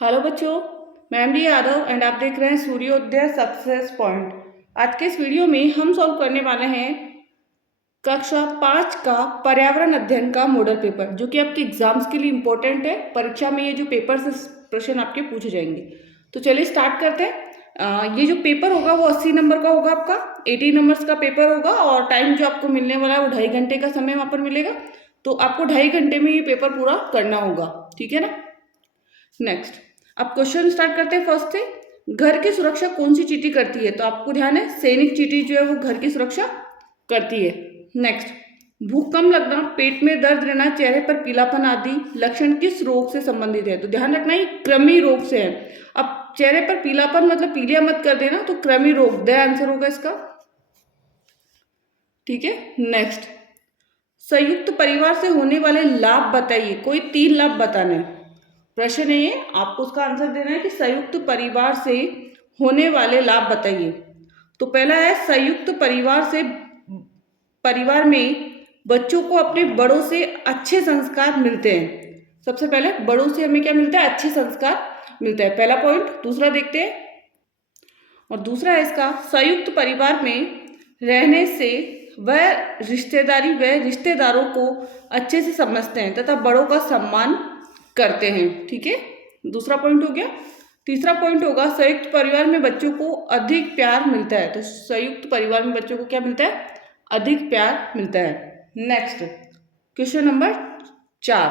Hello बच्चों, मैं M D Yadav and आप देख रहे हैं सूर्योदय सक्सेस पॉइंट। आज के इस वीडियो में हम सॉल्व करने वाले हैं कक्षा 5 का पर्यावरण अध्ययन का मॉडल पेपर, जो कि आपके एग्जाम्स के लिए इम्पोर्टेंट है। परीक्षा में ये जो पेपर से प्रश्न आपके पूछे जाएंगे। तो चलिए स्टार्ट करते हैं। ये जो पेपर होगा वो 80 नंबर का होगा, आपका 80 नंबर्स का पेपर होगा और टाइम जो आपको मिलने वाला है वो 2.5 घंटे का समय वहाँ पर मिलेगा। तो आपको 2.5 घंटे में ये पेपर पूरा करना होगा, ठीक है ना। नेक्स्ट, अब क्वेश्चन स्टार्ट करते हैं फर्स्ट से। घर की सुरक्षा कौन सी चींटी करती है? तो आपको ध्यान है, सैनिक चींटी जो है वो घर की सुरक्षा करती है। नेक्स्ट, भूकंप लगना, पेट में दर्द रहना, चेहरे पर पीलापन आदि लक्षण किस रोग से संबंधित है? तो ध्यान रखना ये कृमि रोग से है। अब चेहरे पर पीलापन मतलब पीलिया मत कर देना, तो कृमि रोग द आंसर होगा इसका, ठीक है। नेक्स्ट, संयुक्त परिवार से होने वाले लाभ बताइए। कोई 3 लाभ बताने हैं। प्रश्न है ये, आपको उसका आंसर देना है कि संयुक्त परिवार से होने वाले लाभ बताइए। तो पहला है, संयुक्त परिवार में बच्चों को अपने बड़ों से अच्छे संस्कार मिलते हैं। सबसे पहले बड़ों से हमें क्या मिलता है? अच्छे संस्कार मिलता है, पहला पॉइंट। दूसरा देखते हैं, और दूसरा है इसका, संयुक्त परिवार में रहने से वह रिश्तेदारों को अच्छे से समझते हैं तथा बड़ों का सम्मान करते हैं, ठीक है। दूसरा पॉइंट हो गया। तीसरा पॉइंट होगा, संयुक्त परिवार में बच्चों को अधिक प्यार मिलता है। तो संयुक्त परिवार में बच्चों को क्या मिलता है? अधिक प्यार मिलता है। नेक्स्ट, क्वेश्चन नंबर 4,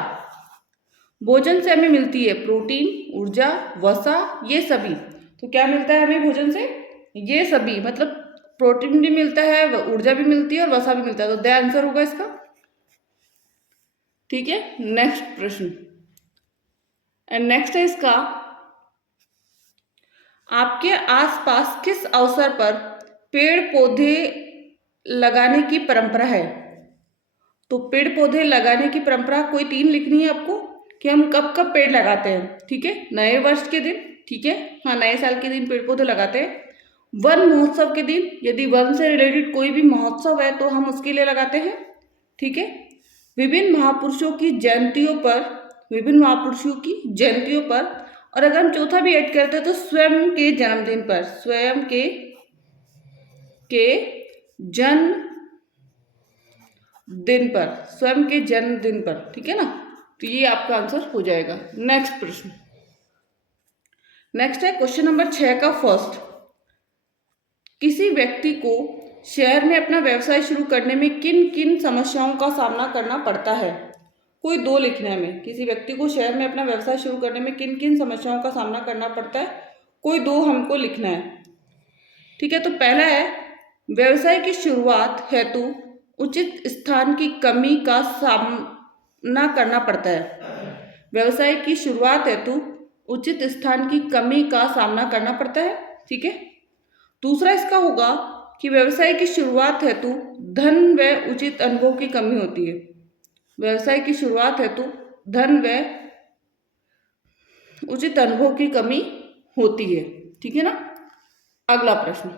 भोजन से हमें मिलती है प्रोटीन, ऊर्जा, वसा, ये सभी। तो क्या मिलता है हमें भोजन से? ये सभी, मतलब प्रोटीन भी मिलता है, ऊर्जा भी मिलती है और वसा भी मिलता है। तो द आंसर होगा इसका, ठीक है। नेक्स्ट प्रश्न, एंड नेक्स्ट है इसका, आपके आसपास किस अवसर पर पेड़ पौधे लगाने की परंपरा है? तो पेड़ पौधे लगाने की परंपरा कोई 3 लिखनी है आपको, कि हम कब कब पेड़ लगाते हैं, ठीक है। नए वर्ष के दिन, ठीक है, हाँ, नए साल के दिन पेड़ पौधे लगाते हैं। वन महोत्सव के दिन, यदि वन से रिलेटेड कोई भी महोत्सव है तो हम उसके लिए लगाते हैं, ठीक है। विभिन्न महापुरुषों की जयंतियों पर, और अगर हम चौथा भी ऐड करते हैं तो स्वयं के जन्मदिन पर, स्वयं के जन्मदिन पर, ठीक है ना। तो ये आपका आंसर हो जाएगा। नेक्स्ट प्रश्न, नेक्स्ट है क्वेश्चन नंबर 6 का फर्स्ट, किसी व्यक्ति को शहर में अपना व्यवसाय शुरू करने में किन किन समस्याओं का सामना करना पड़ता है? कोई 2 लिखना है हमें। किसी व्यक्ति को शहर में अपना व्यवसाय शुरू करने में किन किन समस्याओं का सामना करना पड़ता है, कोई 2 हमको लिखना है, ठीक है। तो पहला है, व्यवसाय की शुरुआत हेतु उचित स्थान की कमी का सामना करना पड़ता है। व्यवसाय की शुरुआत हेतु उचित स्थान की कमी का सामना करना पड़ता है, ठीक है। दूसरा इसका होगा कि व्यवसाय की शुरुआत हेतु धन व उचित अनुभव की कमी होती है। व्यवसाय की शुरुआत हेतु धन व उचित अनुभव की कमी होती है, ठीक है ना। अगला प्रश्न,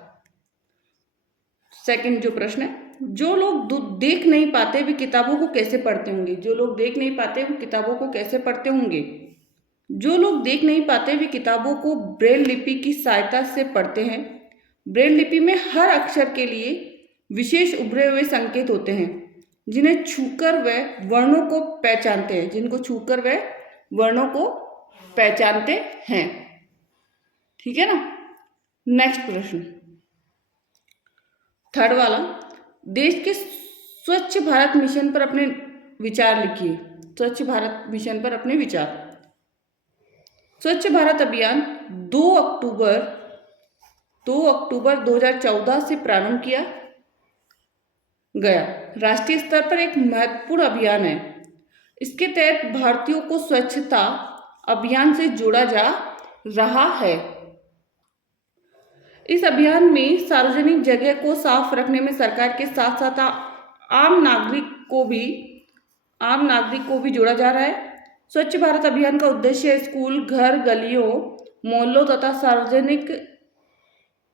सेकंड जो प्रश्न है, जो लोग देख नहीं पाते वे किताबों को कैसे पढ़ते होंगे? जो लोग देख नहीं पाते वो किताबों को कैसे पढ़ते होंगे? जो लोग देख नहीं पाते वे किताबों को ब्रेल लिपि की सहायता से पढ़ते हैं। ब्रेल लिपि में हर अक्षर के लिए विशेष उभरे हुए संकेत होते हैं, जिन्हें छूकर वे वर्णों को पहचानते हैं, ठीक है ना। नेक्स्ट प्रश्न, थर्ड वाला, देश के स्वच्छ भारत मिशन पर अपने विचार लिखिए। स्वच्छ भारत मिशन पर अपने विचार। स्वच्छ भारत अभियान 2 अक्टूबर 2014 से प्रारंभ किया गया राष्ट्रीय स्तर पर एक महत्वपूर्ण अभियान है। इसके तहत भारतीयों को स्वच्छता अभियान से जोड़ा जा रहा है। इस अभियान में सार्वजनिक जगह को साफ रखने में सरकार के साथ साथ आम नागरिक को भी जोड़ा जा रहा है। स्वच्छ भारत अभियान का उद्देश्य स्कूल, घर, गलियों, मोहल्लों तथा सार्वजनिक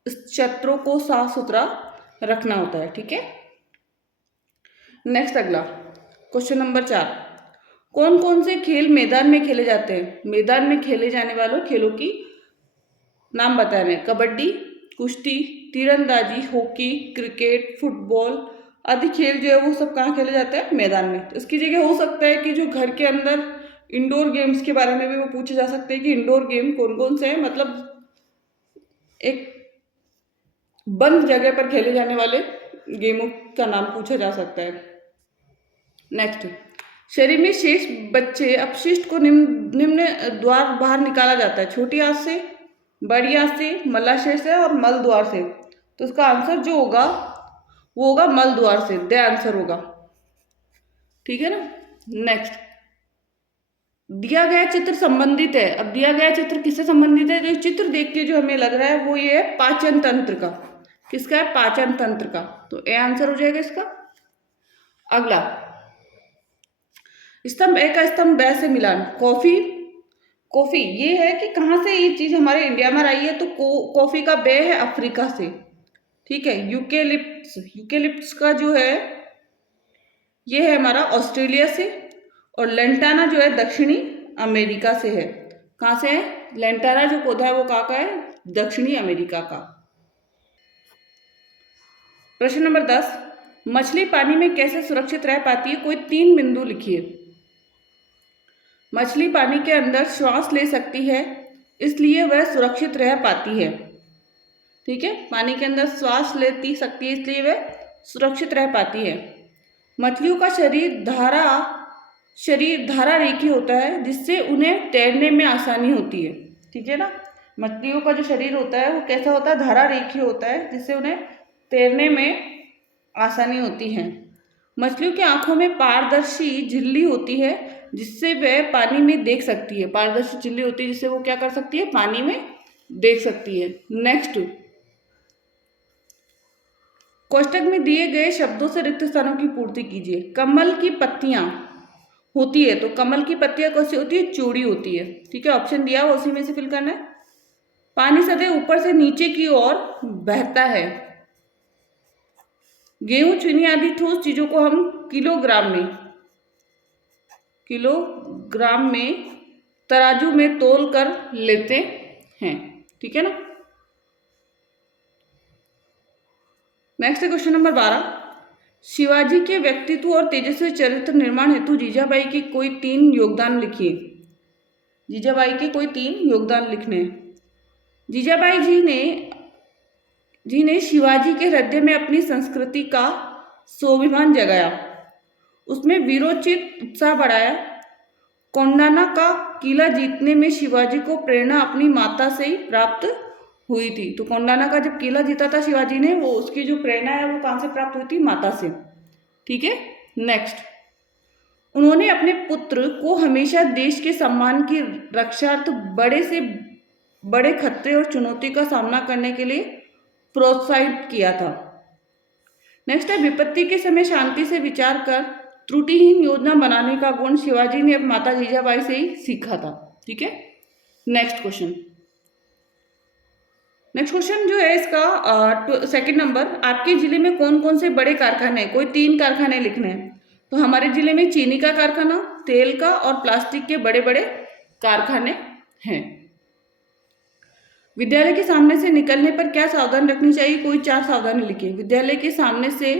क्षेत्रों को साफ सुथरा रखना होता है, ठीक है। नेक्स्ट अगला क्वेश्चन नंबर 4, कौन कौन से खेल मैदान में खेले जाते हैं? मैदान में खेले जाने वालों खेलों की नाम बता रहे हैं। कबड्डी, कुश्ती, तीरंदाजी, हॉकी, क्रिकेट, फुटबॉल आदि खेल जो है वो सब कहाँ खेले जाते हैं? मैदान में। तो इसकी जगह हो सकता है कि जो घर के अंदर इंडोर गेम्स के बारे में भी वो पूछे जा सकते हैं कि इंडोर गेम कौन कौन से हैं, मतलब एक बंद जगह पर खेले जाने वाले गेमों का नाम पूछा जा सकता है। नेक्स्ट, शरीर में शेष बच्चे अपशिष्ट को निम्न द्वार बाहर निकाला जाता है। छोटी आंत से, बड़ी आंत से, मलाशय से और मल द्वार से। तो इसका आंसर जो होगा वो होगा मल द्वार से, द आंसर होगा। ठीक है ना। नेक्स्ट, दिया गया चित्र संबंधित है। अब दिया गया चित्र किससे संबंधित है? जो चित्र देख के जो हमें लग रहा है वो ये है पाचन तंत्र का। किसका है? पाचन तंत्र का। तो ए आंसर हो जाएगा इसका। अगला, स्तंभ ए का स्तंभ ब से मिलान। कॉफी, कॉफी ये है कि कहाँ से ये चीज हमारे इंडिया में आई है? तो कॉफी का बे है अफ्रीका से। ठीक है। यूकेलिप्टस, यूकेलिप्टस का जो है ये है हमारा ऑस्ट्रेलिया से। और लेंटाना जो है दक्षिणी अमेरिका से है। कहाँ से है? लेंटाना जो पौधा है वो कहाँ का है? दक्षिणी अमेरिका का। प्रश्न नंबर 10, मछली पानी में कैसे सुरक्षित रह पाती है? कोई 3 बिंदु लिखिए। मछली पानी के अंदर श्वास ले सकती है, इसलिए वह सुरक्षित रह पाती है। ठीक है, पानी के अंदर श्वास लेती सकती है इसलिए वह सुरक्षित रह पाती है। मछलियों का शरीर धारा रेखी होता है, जिससे उन्हें तैरने में आसानी होती है। ठीक है ना। मछलियों का जो शरीर होता है वो कैसा होता है? धारा रेखी होता है, जिससे उन्हें तैरने में आसानी होती है। मछलियों की आंखों में पारदर्शी झिल्ली होती है, जिससे वह पानी में देख सकती है। पारदर्शी झिल्ली होती है जिससे वो क्या कर सकती है? पानी में देख सकती है। नेक्स्ट, कोष्टक में दिए गए शब्दों से रिक्त स्थानों की पूर्ति कीजिए। कमल की पत्तियां होती है, तो कमल की पत्तियां कैसी होती है? चौड़ी होती है। ठीक है, ऑप्शन दिया हुआ उसी में से फिल करना है। पानी सदैव ऊपर से नीचे की ओर बहता है। गेहूं, चीनी आदि ठोस चीजों को हम किलोग्राम में तराजू में तोल कर लेते हैं। ठीक है ना। नेक्स्ट क्वेश्चन नंबर 12, शिवाजी के व्यक्तित्व और तेजस्वी चरित्र निर्माण हेतु जीजाबाई के कोई 3 योगदान लिखिए। जीजाबाई के कोई 3 योगदान लिखने हैं। जीजाबाई जी ने शिवाजी के हृदय में अपनी संस्कृति का स्वाभिमान जगाया, उसमें वीरोचित उत्साह बढ़ाया। कोंडाना का किला जीतने में शिवाजी को प्रेरणा अपनी माता से ही प्राप्त हुई थी। तो कोंडाना का जब किला जीता था शिवाजी ने, वो उसकी जो प्रेरणा है वो कहाँ से प्राप्त हुई थी? माता से। ठीक है। नेक्स्ट, उन्होंने अपने पुत्र को हमेशा देश के सम्मान की रक्षार्थ बड़े से बड़े खतरे और चुनौती का सामना करने के लिए प्रोत्साहित किया था। नेक्स्ट है, विपत्ति के समय शांति से विचार कर त्रुटिहीन योजना बनाने का गुण शिवाजी ने अब माता जीजाबाई से ही सीखा था। ठीक है। नेक्स्ट क्वेश्चन जो है इसका सेकंड नंबर, आपके जिले में कौन कौन से बड़े कारखाने हैं? कोई 3 कारखाने लिखने हैं। तो हमारे जिले में चीनी का कारखाना, तेल का और प्लास्टिक के बड़े बड़े कारखाने हैं। विद्यालय के सामने से निकलने पर क्या सावधानी रखनी चाहिए? कोई 4 सावधानी लिखिए। विद्यालय के सामने से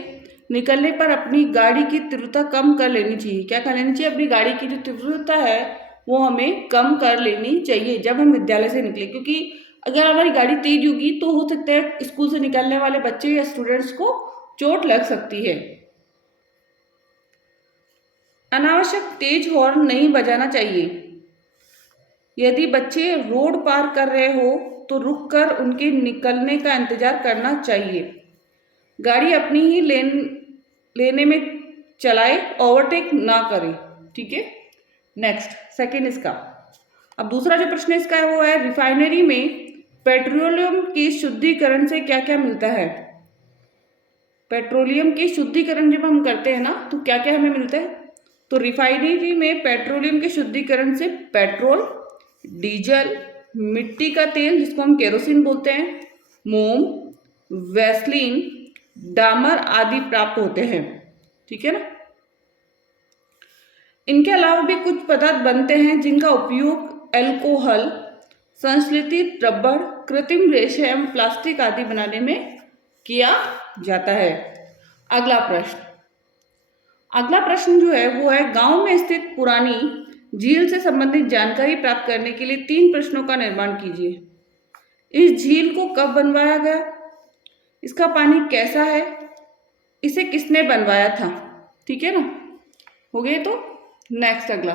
निकलने पर अपनी गाड़ी की तीव्रता कम कर लेनी चाहिए। क्या कर लेनी चाहिए? अपनी गाड़ी की जो तीव्रता है वो हमें कम कर लेनी चाहिए जब हम विद्यालय से निकले, क्योंकि अगर हमारी गाड़ी तेज होगी तो हो सकता है स्कूल से निकलने वाले बच्चे या स्टूडेंट्स को चोट लग सकती है। अनावश्यक तेज हॉर्न नहीं बजाना चाहिए। यदि बच्चे रोड पार कर रहे हो तो रुककर उनके निकलने का इंतजार करना चाहिए। गाड़ी अपनी ही लेने में चलाए, ओवरटेक ना करें। ठीक है। नेक्स्ट, सेकंड इसका। अब दूसरा जो प्रश्न इसका है वो है, रिफाइनरी में पेट्रोलियम के शुद्धिकरण से क्या क्या मिलता है? पेट्रोलियम के शुद्धिकरण जब हम करते हैं ना तो क्या क्या हमें मिलता है? तो रिफाइनरी में पेट्रोलियम के शुद्धिकरण से पेट्रोल, डीजल, मिट्टी का तेल जिसको हम केरोसिन बोलते हैं, मोम, वैसलीन, डामर आदि प्राप्त होते हैं। ठीक है ना। इनके अलावा भी कुछ पदार्थ बनते हैं जिनका उपयोग अल्कोहल, संश्लेषित रबर, कृत्रिम रेशे एवं प्लास्टिक आदि बनाने में किया जाता है। अगला प्रश्न जो है वो है, गांव में स्थित पुरानी झील से संबंधित जानकारी प्राप्त करने के लिए 3 प्रश्नों का निर्माण कीजिए। इस झील को कब बनवाया गया? इसका पानी कैसा है? इसे किसने बनवाया था? ठीक है ना, हो गए। तो नेक्स्ट अगला,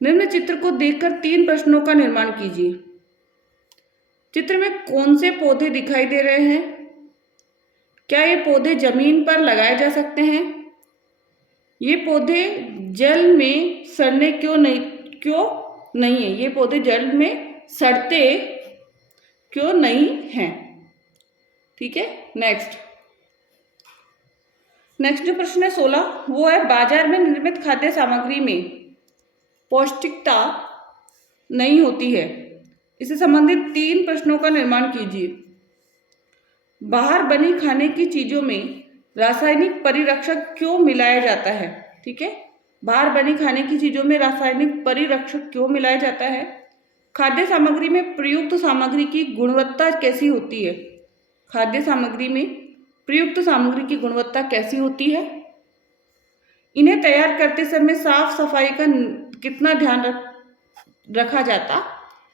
निम्न चित्र को देखकर 3 प्रश्नों का निर्माण कीजिए। चित्र में कौन से पौधे दिखाई दे रहे हैं? क्या ये पौधे जमीन पर लगाए जा सकते हैं? ये पौधे जल में सड़ने क्यों नहीं है? ये पौधे जल में सड़ते क्यों नहीं हैं? ठीक है। नेक्स्ट जो प्रश्न है 16, वो है, बाजार में निर्मित खाद्य सामग्री में पौष्टिकता नहीं होती है। इससे संबंधित 3 प्रश्नों का निर्माण कीजिए। बाहर बनी खाने की चीजों में रासायनिक परिरक्षक क्यों मिलाया जाता है? ठीक है, बाहर बनी खाने की चीजों में रासायनिक परिरक्षक क्यों मिलाया जाता है? खाद्य सामग्री में प्रयुक्त सामग्री की गुणवत्ता कैसी होती है? खाद्य सामग्री में प्रयुक्त सामग्री की गुणवत्ता कैसी होती है? इन्हें तैयार करते समय साफ सफाई का कितना ध्यान रखा जाता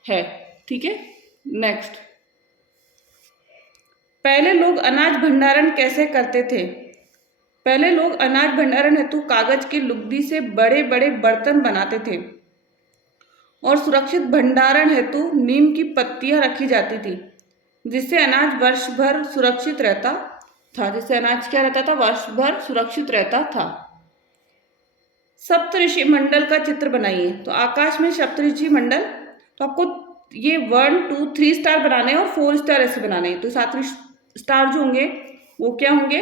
है? ठीक है। नेक्स्ट, पहले लोग अनाज भंडारण कैसे करते थे? पहले लोग अनाज भंडारण हेतु कागज की लुगदी से बड़े बड़े बर्तन बनाते थे और सुरक्षित भंडारण हेतु नीम की पत्तियां रखी जाती थी, जिससे अनाज वर्ष भर सुरक्षित रहता था। वर्ष भर सुरक्षित रहता था। सप्तऋषि मंडल का चित्र बनाइए। तो आकाश में सप्तऋषि मंडल, तो आपको ये 1, 2, 3 स्टार बनाने हैं और 4 स्टार ऐसे बनाने हैं। तो 7 स्टार जो होंगे वो क्या होंगे?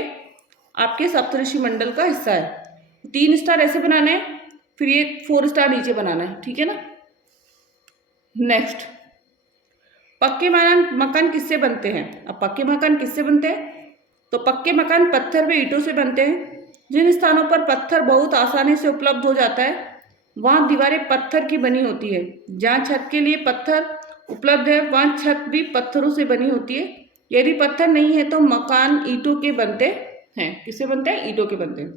आपके सप्तऋषि मंडल का हिस्सा है। 3 स्टार ऐसे बनाने हैं, फिर ये 4 स्टार नीचे बनाना है। ठीक है ना। नेक्स्ट, पक्के मकान किससे बनते हैं? अब पक्के मकान किससे बनते हैं? तो पक्के मकान पत्थर व ईंटों से बनते हैं। जिन स्थानों पर पत्थर बहुत आसानी से उपलब्ध हो जाता है वहाँ दीवारें पत्थर की बनी होती है। जहाँ छत के लिए पत्थर उपलब्ध है वहाँ छत भी पत्थरों से बनी होती है। यदि पत्थर नहीं है तो मकान ईंटों के बनते हैं। किससे बनते हैं? ईंटों के बनते हैं।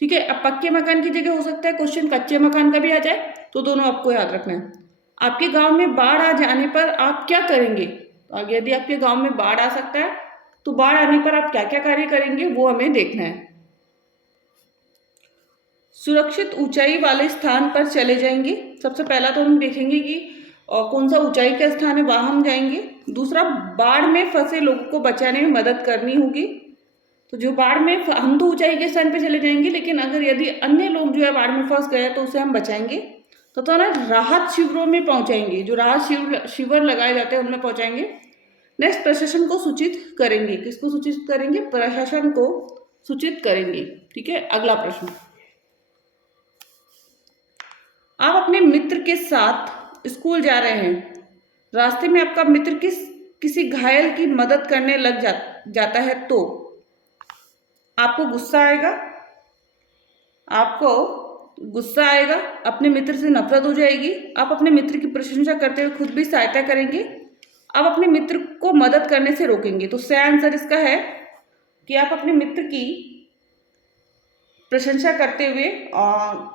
ठीक है। अब पक्के मकान की जगह हो सकता है क्वेश्चन कच्चे मकान का भी आ जाए, तो दोनों आपको याद रखना है। आपके गांव में बाढ़ आ जाने पर आप क्या करेंगे? तो यदि आपके गांव में बाढ़ आ सकता है तो बाढ़ आने पर आप क्या क्या कार्य करेंगे वो हमें देखना है। सुरक्षित ऊंचाई वाले स्थान पर चले जाएंगे। सबसे पहला तो हम देखेंगे कि कौन सा ऊंचाई का स्थान है, वहां हम जाएंगे। दूसरा, बाढ़ में फंसे लोगों को बचाने में मदद करनी होगी। तो जो बाढ़ में, हम तो ऊंचाई के स्थान पर चले जाएंगे, लेकिन अगर यदि अन्य लोग जो है बाढ़ में फंस गए तो उसे हम बचाएंगे। तो ना राहत शिविरों में पहुंचाएंगे। जो राहत शिविर लगाए जाते हैं उनमें पहुंचाएंगे। नेक्स्ट, प्रशासन को सूचित करेंगे। किसको सूचित करेंगे? प्रशासन को सूचित करेंगे। ठीक है। अगला प्रश्न, आप अपने मित्र के साथ स्कूल जा रहे हैं। रास्ते में आपका मित्र किसी घायल की मदद करने लग जाता है तो आपको गुस्सा आएगा, अपने मित्र से नफरत हो जाएगी, आप अपने मित्र की प्रशंसा करते हुए खुद भी सहायता करेंगे, आप अपने मित्र को मदद करने से रोकेंगे। तो सही आंसर इसका है कि आप अपने मित्र की प्रशंसा करते हुए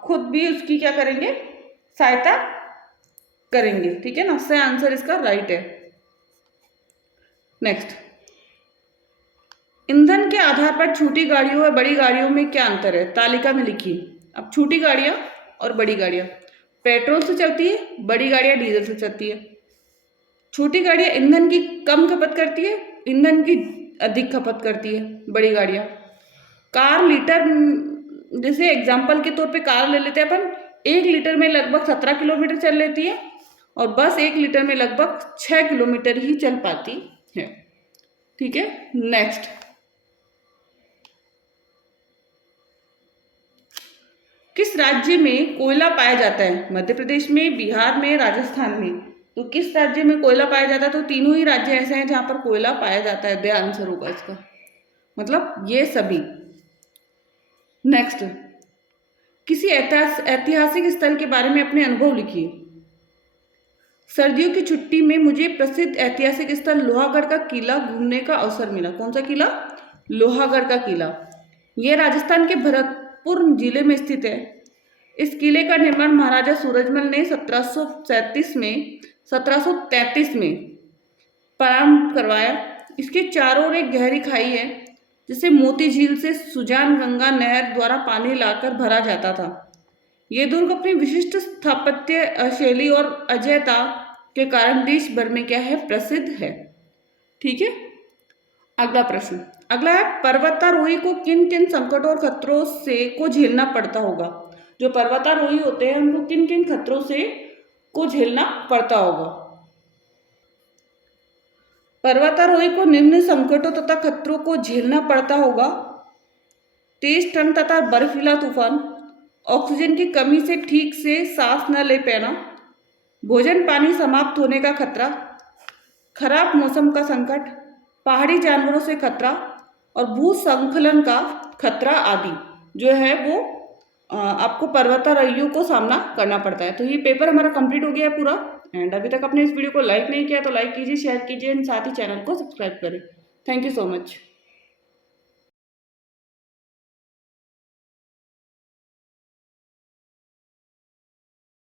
खुद भी उसकी क्या करेंगे? सहायता करेंगे। ठीक है ना। सही आंसर इसका राइट है। नेक्स्ट, ईंधन के आधार पर छोटी गाड़ियों और बड़ी गाड़ियों में क्या अंतर है? तालिका में लिखिए। अब छोटी गाड़ियां और बड़ी गाड़ियां पेट्रोल से चलती है, बड़ी गाड़ियां डीजल से चलती है। छोटी गाड़ियां ईंधन की कम खपत करती है, ईंधन की अधिक खपत करती है बड़ी गाड़ियां। कार लीटर, जैसे एग्जाम्पल के तौर पे कार ले लेते हैं अपन, 1 लीटर में लगभग 17 किलोमीटर चल लेती है और बस 1 लीटर में लगभग 6 किलोमीटर ही चल पाती है। ठीक है। नेक्स्ट, किस राज्य में कोयला पाया जाता है? मध्य प्रदेश में, बिहार में, राजस्थान में। तो किस राज्य में कोयला पाया जाता है? तो तीनों ही राज्य ऐसे हैं जहां पर कोयला पाया जाता है। द आंसर होगा इसका, मतलब ये सभी। नेक्स्ट, किसी ऐतिहासिक स्थल के बारे में अपने अनुभव लिखिए। सर्दियों की छुट्टी में मुझे प्रसिद्ध ऐतिहासिक स्थल लोहागढ़ का किला घूमने का अवसर मिला। कौन सा किला? लोहागढ़ का किला। यह राजस्थान के भरतपुर जिले में स्थित है। इस किले का निर्माण महाराजा सूरजमल ने 1733 में प्रारंभ करवाया। इसके चारों ओर एक गहरी खाई है जिसे मोती झील से सुजान गंगा नहर द्वारा पानी लाकर भरा जाता था। ये दुर्ग अपनी विशिष्ट स्थापत्य शैली और अजयता के कारण देश भर में क्या है? प्रसिद्ध है। ठीक है। अगला प्रश्न, अगला है पर्वतारोही को किन किन संकटों और खतरों से को झेलना पड़ता होगा। जो पर्वतारोही होते हैं उनको किन किन खतरों से को झेलना पड़ता होगा। पर्वतारोही को निम्न संकटों तथा खतरों को झेलना पड़ता होगा। तेज ठंड तथा बर्फीला तूफान, ऑक्सीजन की कमी से ठीक से सांस न ले पाना, भोजन पानी समाप्त होने का खतरा, खराब मौसम का संकट, पहाड़ी जानवरों से खतरा और भूस्खलन का खतरा आदि जो है वो आपको पर्वतारोहियों को सामना करना पड़ता है। तो ये पेपर हमारा कंप्लीट हो गया है पूरा। एंड अभी तक आपने इस वीडियो को लाइक नहीं किया तो लाइक कीजिए, शेयर कीजिए एंड साथ ही चैनल को सब्सक्राइब करें। Thank you so much.